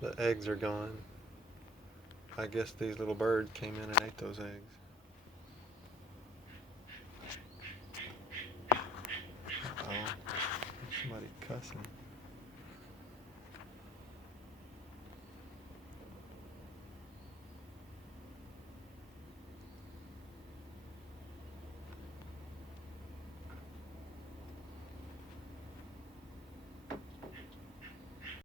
The eggs are gone. I guess these little birds came in and ate those eggs. Oh, somebody cussing.